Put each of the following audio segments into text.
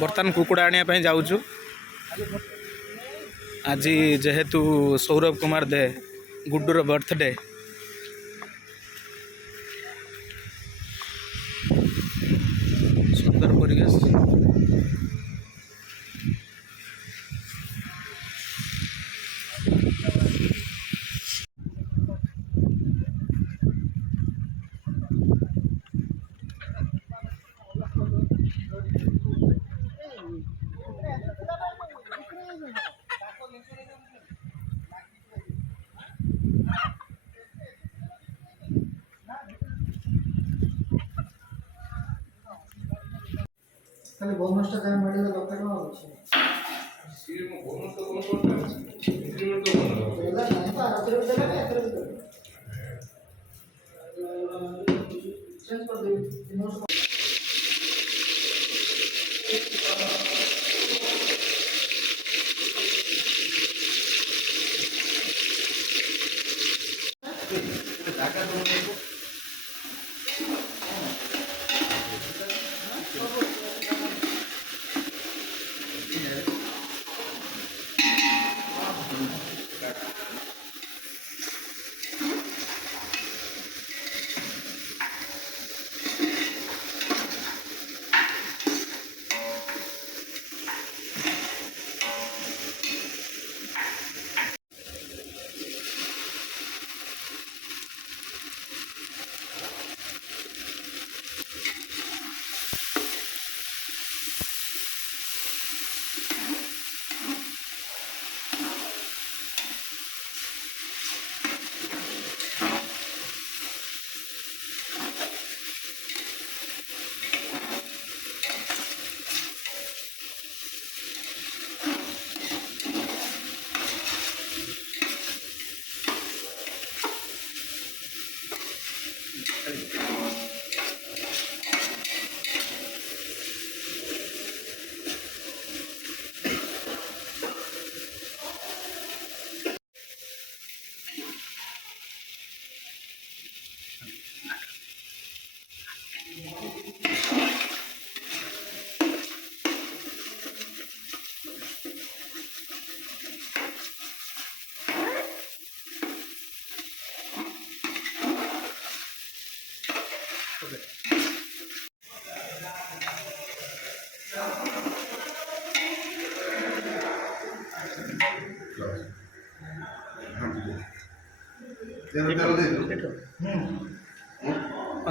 बर्तमान कुकुड़ा आने जाऊँ। आज जेहेतु सौरभ कुमार दे गुड्डूर बर्थडे सुंदर परिवेश खाली बोनसटा जाय मिळालं डॉक्टर ना होतं सीए मग बोनस तो कोण करतो इंक्रीमेंट तो कोण पहिला नाही तर रात्री दिला काय रात्री दिला चेंज कर दे बोनस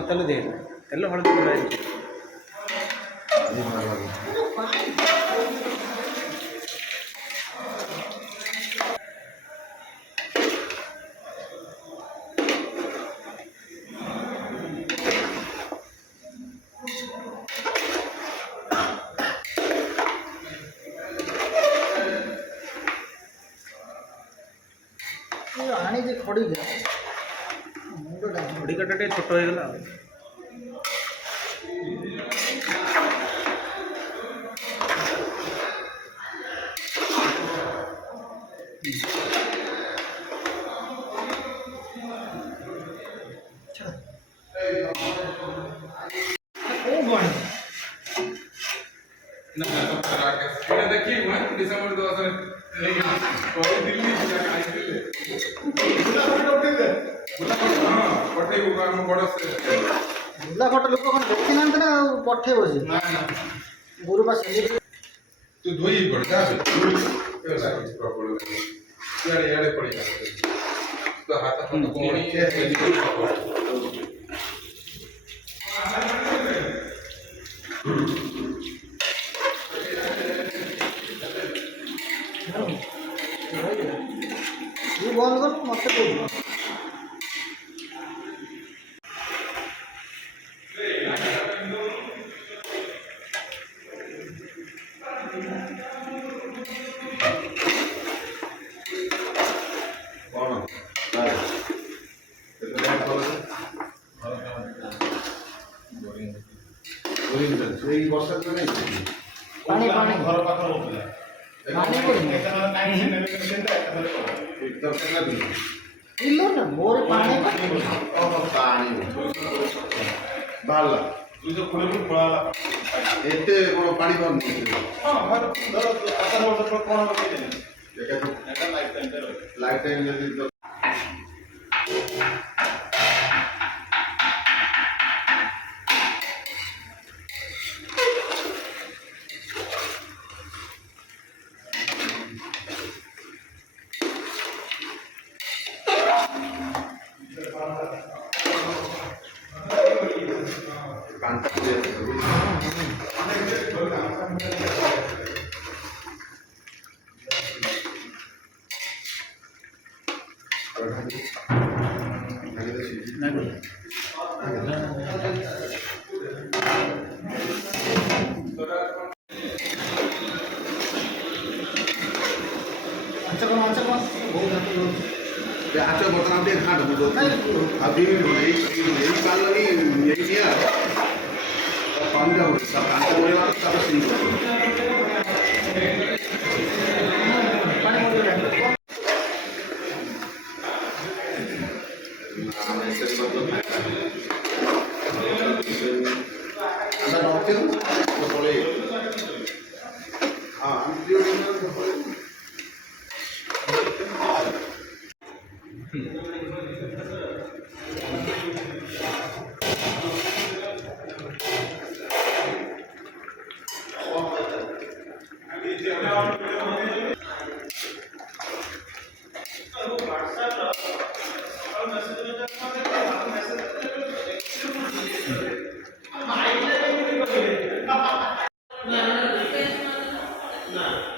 तेल दे तेल हल्दी आने जे खड़ी गया खड़ी कटा छोट हो गला बुला फट लोक कौन देखी ना पठे बस गुरु पास तू धोई पड़ जा यारे यारे पड़ जा तो हाथ हाथ कोणी तू बंद कर मत बोल এই বর্ষা তো নেই पानी पानी ঘর পাখা হচ্ছে पानी पड़ी এখানে টাইম নেবে কিন্তু একবারে একদম কেন দিন इल्लो ना मोर पानी ও পানি ভালো ଏତେ କ'ଣ ପାଣି ପାରୁନି ଲାଇଫ୍ ଟାଇମ୍ ଯଦି ଆଚ ବର୍ତ୍ତମାନ ଟିକେ ଘାଟ ଆଉ 2 ମିନିଟ୍ ଏଇ ପାଣି ଏଇ ନିଆ ପାଣିଟା ପାଞ୍ଚ ପଡ଼ିବା ତାପରେ ସିଂ ନା